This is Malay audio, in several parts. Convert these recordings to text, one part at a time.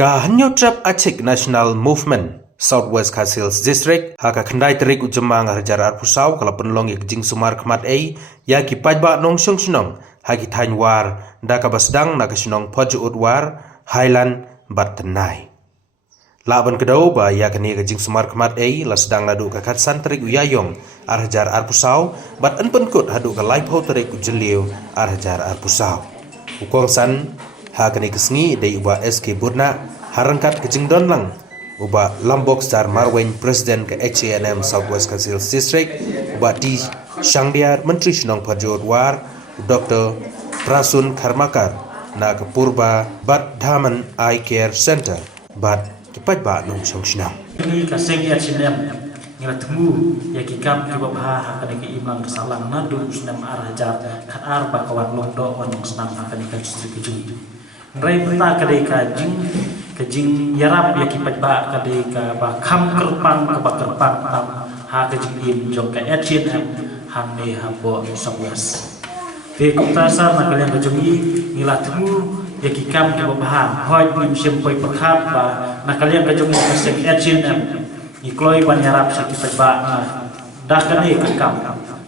Kahanyo Trap Acik National Movement Southwest Khasils District haka khandai terik ujemang harjar arpusau kala penlong yak jing sumar khmat ei ya ki pajba nong syong syong haki thainwar daka basdang naka syong phoju utwar highland batnai laban kedau ba ya kani ka jing sumar khmat ei lasdang ladu ka khatsan terik uyayong arjar arpusau bat anpenkut hadu ka laipo terik ujeliu arjar arpusau ukong san hakani kesngi dei uba SK Burna harangkat kejing donlang uba Lombok Star Marwen Presiden ke HANM Southwest Khasils District uba di Shangdiar Menteri Senong Pajot War Dr. Prasun Karmakar na ke Purba Bat Dhaman Eye Care Center bat kepat ba nong syong sinang ini kaseng HANM ngeratmu ya kikam ke babha hakane ke imam kesalang nadu usnam arajar khat arba kawan londo wanong senang hakane ke justru kejung rai peta kadai kajing yarap ya kipat ba kadai ka ba kham kerpang ka ba kerpang tam ha kajing im jong ka HANM hang ne ha bo Southwest te kumtasa na kalian kajungi ngilatmu ya kikam ke babha hoi pim sim poi perkhat ba na kalian kajungi kaseng HANM ikloi ban yarap sa kipat ba dah kane kakam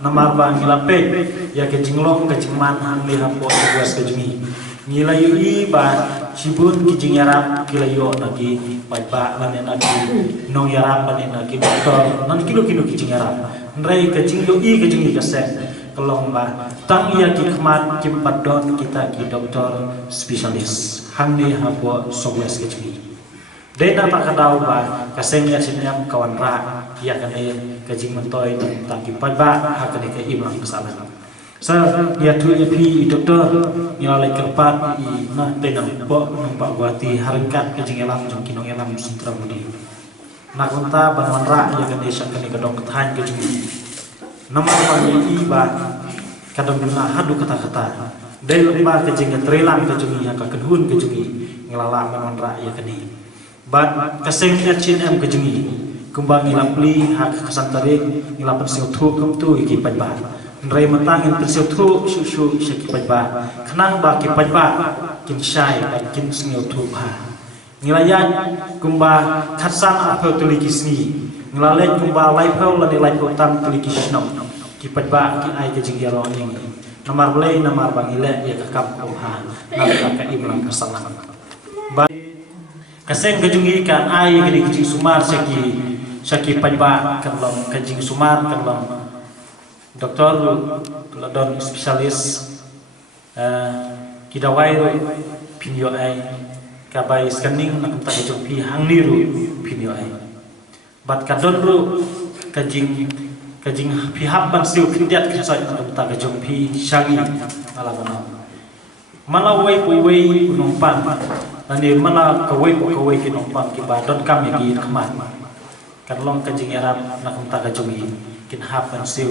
namar ba ngilape ya kajing long kajing man hang ne ha bo Southwest kajungi ngilayu i ba sibun kijing yarap kilayo nagi pajba lane nagi nong yarap lane nagi doktor nan kilo kijing yarap nrai kajing yo i kajing kasem kelong ba tang iya ki khmat kim padon kita ki doktor spesialis hangni habo Southwest kajing dena tak kadau ba kasem ya sinyam kawan ra ya kane kajing mentoy tang ki pajba hakane ke imam kesalan sa ya tu ya pi doktor nilai kerpat i na tenang bo numpak wati harangkat kejing elam jong kinong elam sutra mudi nak unta banwan ra ya kan desa kan kedong kethan kejing nama pagi i ba kadang guna hadu kata-kata dai ba kejing trelang kejing ya ka kedhun kejing ngilala banwan ra ya kan ba kaseng HANM kejing kumbang ngilapli hak kasantare ngilapan sing thu kum tu iki pajba rai matangin persiu thu shu syaki pajba kenang ba ki pajba kin syai dan kin sngeu thu ba ngilayan kumba khatsan apel tuliki sni ngilale kumba laipel la laipel tam tuliki sno ki pajba ki ai ke jing yaro ning namar lei namar bangile ya kakap ha nam ka imam kasalan ba kaseng kejungi kan ai ke jing sumar syaki pajba kan long ke jing sumar kan long doktor ladon spesialis kidawai pinyo ai kabai scanning nak tak jumpi hang niru pinyo ai bat kadon ru kajing pihak ban siu kindiat kisah nak tak jumpi syagi alaban malawai puwai numpang nani mana kawai ki numpang ki badon kami ki khmat kan long kajing arab nak tak jumpi kin hapan siu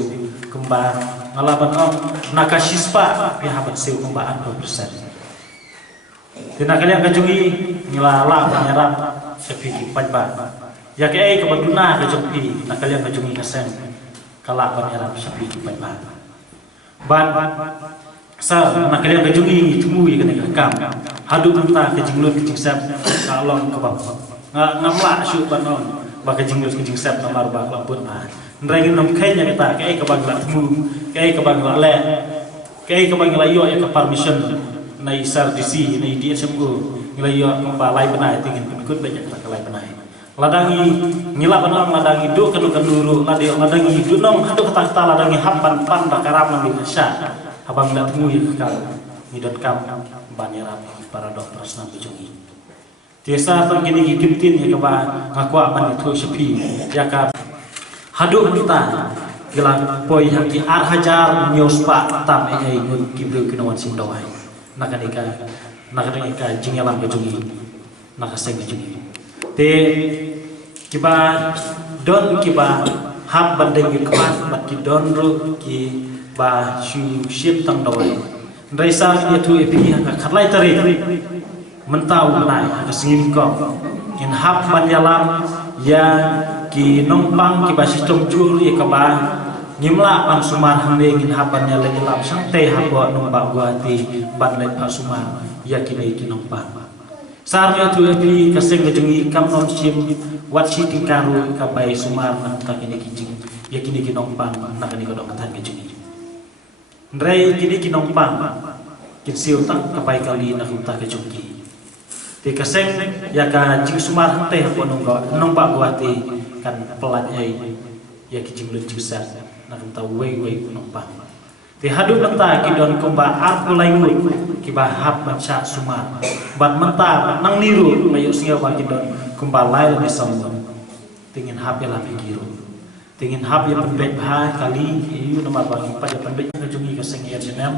kembar ngalaban om nakasispa pi hapan siu kembaan 2%. Tina kalian kajungi ngilala penyerap sepi pajba. Ya ke ai kebaduna kajungi nak kalian kajungi kasen kala penyerap sepi pajba. Ban sa nak kalian kajungi temu ya kena kakam. Hadu unta kajing lut kajing sep kalong kebab. Ngamla syuk banon ba kajing lut kajing sep namar ba lampun ah. Nrai nom kenya kita kai ka bagla temu kai ka bagla le kai ka bagla yo ya ka permission nai SRDC nai DSMO ngilai yo ba lai benai tingin ikut banyak ka lai benai ladangi ngila banam ladangi do kanu kanuru ladangi do nom hadu kata ladangi hapan pan bakaram di Indonesia abang dak temu ya ka midot kam banyaran para dokter senam bujungi tiasa pangini gimtin ya ka ba ngakwa man itu sepi ya ka hadu kita gila poi haki arhajar nyospa tam ai ngun kibru kinawan sim dawai nakanika jingalam kejungi nakaseng kejungi te kiba don kiba hab bandeng kmat mat ki don ru ki ba shu ship tang dawai raisa ni tu epi haka khatlai tari mentau nai haka singin ko in hab banyalam ya ki nongpang ki basistom jul ye kaba ngimla pan sumar hande ngin habannya le lam sangte habo nomba guati ban le pa sumar ya ki nongpang Sarnya tu api kaseng kejengi kam non sim wat si tingkaru kapai sumar nak kini kijing ya kini kinong pang nak kini kodok katan kejengi. Ndrai kini kinong pang kin siu tak kapai kali nak utah kejengi. Ti kaseng ya ka jing sumar hante ko nong pak buati kan pelat ya kijing lu jusar nak utah wei nong pang. Ti hadu menta kidon komba art mulai ngut kiba hap baca sumar bat menta nang niru mayu singa ba kidon komba lai le sombong tingin hap ya la pikiru tingin hap ya penbet bah kali iu nama bang pada penbet kejungi keseng ya jenem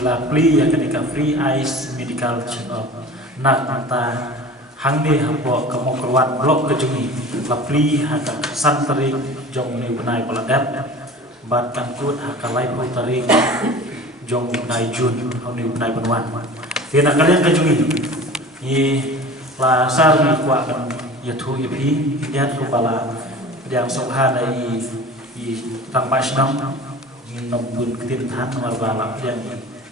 ila pli ya ketika free eyes medical check up nak menta hangde hapo kamo keluar blok kejungi la pli haka santri jong ni benai peladat bat kan kut hakalai putari jong nai jun ni nai penwan tina kalian kejungi ni la sar ni kwa kan ya thu ya pi lihat kepala yang sokha dai i tang pasnam ni nombun ketin than marbala yang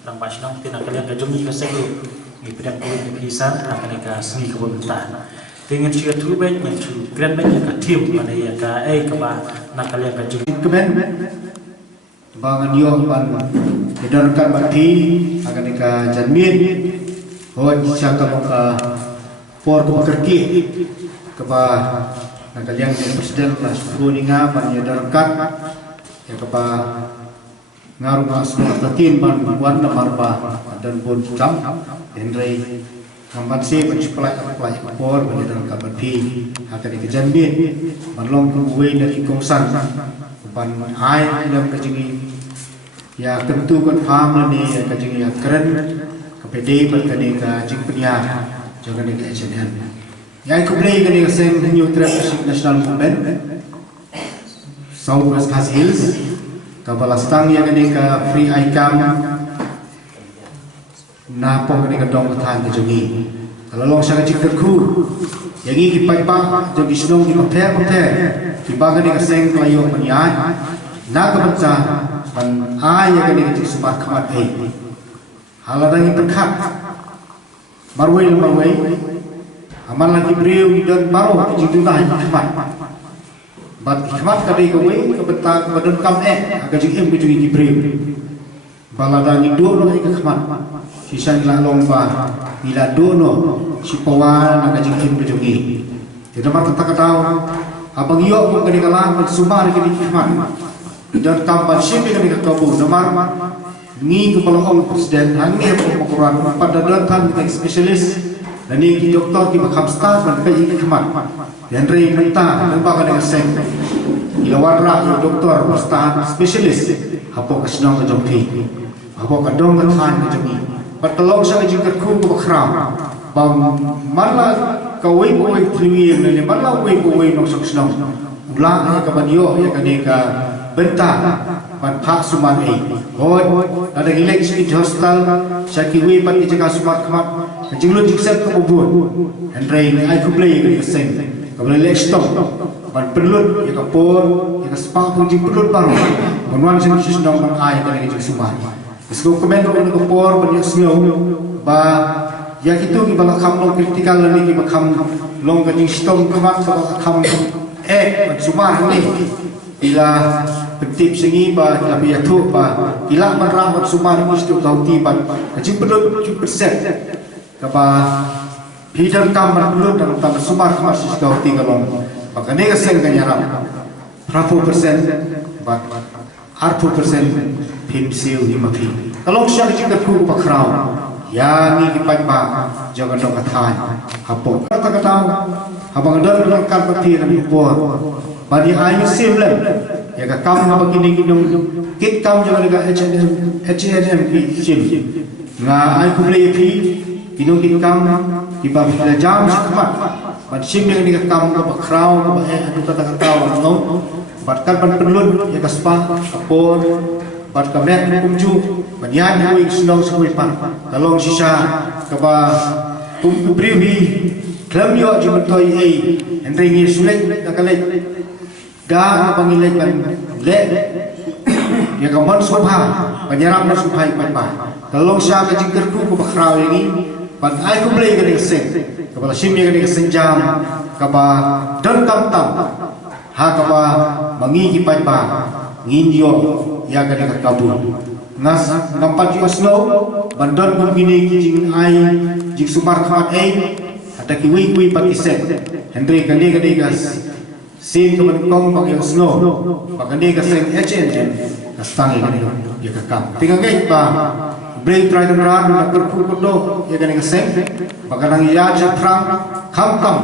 tang pasnam tina kalian kejungi kasegu ni pedang kulit pisan akan ka seni kebuntan dengan cia tu baik tu grand baik ka tim pada ya ka ka ba nak kalian kejungi kemen bangan yo pan edarkan bati akan ka janmin hoi syaka ka por ko kerki ke ba nak kalian presiden lah sepuluh ninga pan edarkan ya ke ba ngaru semua tatin pan wan marba dan pun jam Henry Hamban si pencuplai por dalam kabar pi akan dikejanmin manlong kuwe dari kongsan pan ai dalam kejingi ya tentu kan faham ni kejingi ya keren KPD berkani ka jingpnya jangan ke HNN ya aku beli kani sen new traffic national movement South West Khas Hills ka balastang ya kani ka free icam na pong kani ka dong kathan kejingi kalau long sa kejing terku yang ini kipai-pa jadi senong di paper kibaga ni kaseng kayo panyay nagabatsa pan ay yang ni sumat khamat ai haladang iperkat marway aman lagi beriu dan baru jingtutah hikmat bat hikmat kadai kawai kebetak badan kam agak jing kejungi beriu baladang idu lo hikmat sisa ila lomba ila dono si pawan agak jing kejungi tidak mata tak tahu abang iyo pun kini kalah bersumar kini hikmat dan tampan siapa kini kekabu namar ni kepala orang presiden hanya pengukuran pada datang dengan spesialis dan ini doktor di makam staff dan kaji hikmat dan rei minta lembaga dengan seng ilawarra doktor staff spesialis apa kesenang kejompi apa kadong ketan kejompi patolog sa kejing kerku kebakhram bang malah kawai fluir ni malah kawai nok senang ulang ka banyo ya kanika benta pan phak suman ai hoi ada gilek si hostel sakiwi pan ijaka sumat khamat jinglu jiksep ko bubun andrei ai ku play ke seng ka boleh stop pan perlut ya ka por ya ka spa pun jing perlut baru monwan sing senang pan ai ka ni suman sesko komen ko por ban yasnyo ba ya itu ki bala kham long kritikal ni ki makham long ka jing stop khamat ka kham sumar ni bila petip sengi ba tapi ya tu ba ila marang sumar ni stu tau ti ban kecil perlu 7% kapa hidan kam perlu dalam tam sumar masih tau ti kalong maka ni keseng kanyaram 40% ba 40% pim sil di mapi kalau siya jika ku pakrau yang ini pagba jangan dok kathan hapo kata habang dalam kan pati dan upor bagi ayu simlem ya ka kam na begini gidong kit kam jangan dekat HNM sim nga ay kumlay pi gidong kit kam iba pila jam sakmat bad sim yang dekat kam ka bakraw ka adu kata no bad kan penlun ya ka spa upor bad ka met kumju banyan hui senong sekoi pan kalong sisa kaba kumpriwi klam yo jumtoi ai entri ni sulek nakalai ga pangilai pan le ya kaman subha panyaram na subha pan kalong sa ka jingker ku ko bakraw ini ban ai ku blei ka sing ka ba sim ka sing jam ka ba don kam tam ha ka ba mangi ki pai ba ngin yo ya ka kabul ngas nampat yo snow bandon kun gini ki jing ai jing sumar khat ai ada ki wi patisen Henry kali gas sin ko man kong pag yo snow pagandi ka sing HNN kastangi kani ya ka kam tinga ngai pa break try to run na kurku kudo ya kani ka sing paganang ya cha thrang kham kam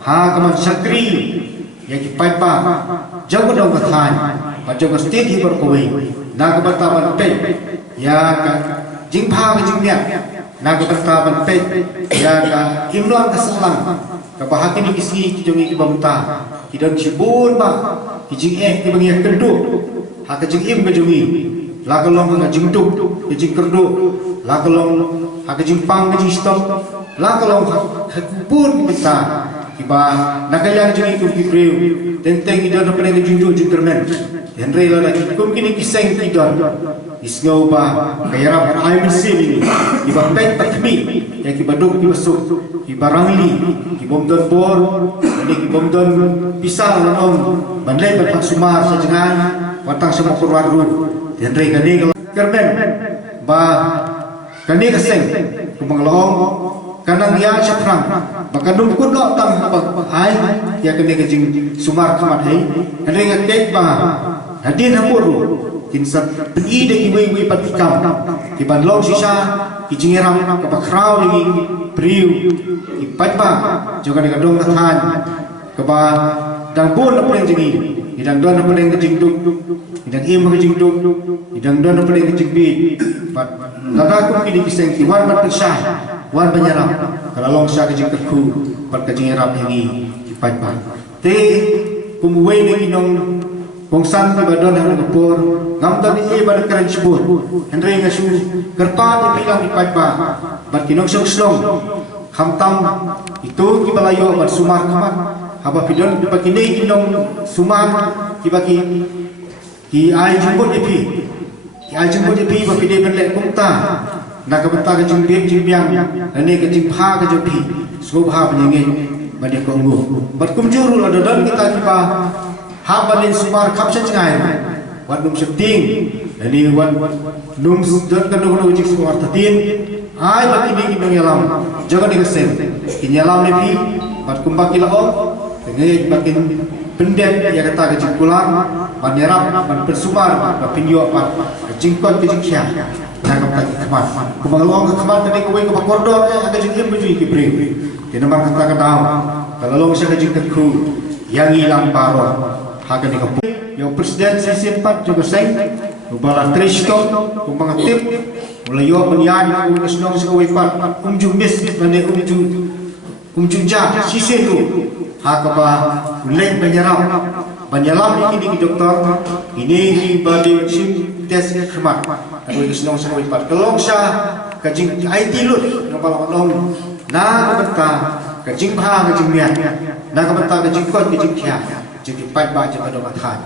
ha kaman sakri ya ki pai pa jago dong ka than pa jago state hi ber ko wi na ka bata ban pe ya ka jing pha ka jing nya na ka bata ban pe ya ka kimlon ka salang ka bahaki ni kisi ki jongi ki bamta ki dan cibun ba ki jing ki bangi kendu ha ka jing im ka jongi la ka long ka jing tu ki jing kerdu la ka long ha ka jing pang ka jing stop la ka long ha kupun kita ki ba na ka yang jongi tu ki preu tenteng ida na pare jing tu jing termen Henry la ki kum kini ki seng ki don isngau ba kaya rap ai misi ni ki ba pek patmi ya ki baduk ki masuk ki barangli ki bomdon bor ni ki bomdon pisau lan om bandai ban sumar sa jangan watang sama kurwan ru Henry kani kerben ba kani ka seng kumang long kanang ya chaprang bakadum kun lo tang ai ya kani ka jing sumar khamat hai Henry ka tek ba hadin hapur kinsat i de ki wi patikam ki ban long sisa ki jingeram ka bakrau lagi priu ki patba juga dengan dong than ka ba dang bon na pren jingi idang don na pren jing duk idang im ka jing duk idang don na pren jing bi pat laga ku ki di kiseng ki wan pat sha wan banyaram kala long sha ka jing ku pat ka jingeram ini ki patba te kumwe ni nong Kongsan ki badon ang nagpur ngam dan ni iba nagkaran sibur Henry nga su kerta ni bilang ipat ba bat kinong slong khamtam itu ki balayo bat sumar kamat haba pidon pakini kinong sumar ki baki ki ai jumbo depi ki ai jumbo depi ba pide benle kumta nakabenta ka jimbi jimbiang ani ka jimpha ka jopi subha penyengi badi ko ngu bat kumjuru la dodon kita ki ba habalin sumar kapsa cengai wan num seting ani wan num dot kan num ujik sumar tatin ai bakini ki mengelam jaga ni kesen kinyalam ni pi bat kumbak ilaom tengai bakin pendet ya kata ke jikulan ban nyerap ban bersumar ban pinjo ban jingkot ke jikya na kata ki khamat kumbang long ke khamat tadi ko ko kordo ada jingim baju ki pri tinamar kata ka daw kalau long sa jingkat ku yang hilang paro haga ni kapu yang presiden C4 juga seng ubala tristo kumang tip mulai yo penyan usnong sa wipat umjung mis mane umjung ja sisi tu haga ba mulai banyalam ini doktor ini badi sim tes khmat aku usnong sa wipat kelong sa kajing IT lut ngapala long na benta kajing pha kajing mian na benta kajing kot kajing khia jadi pai ba jadi mathan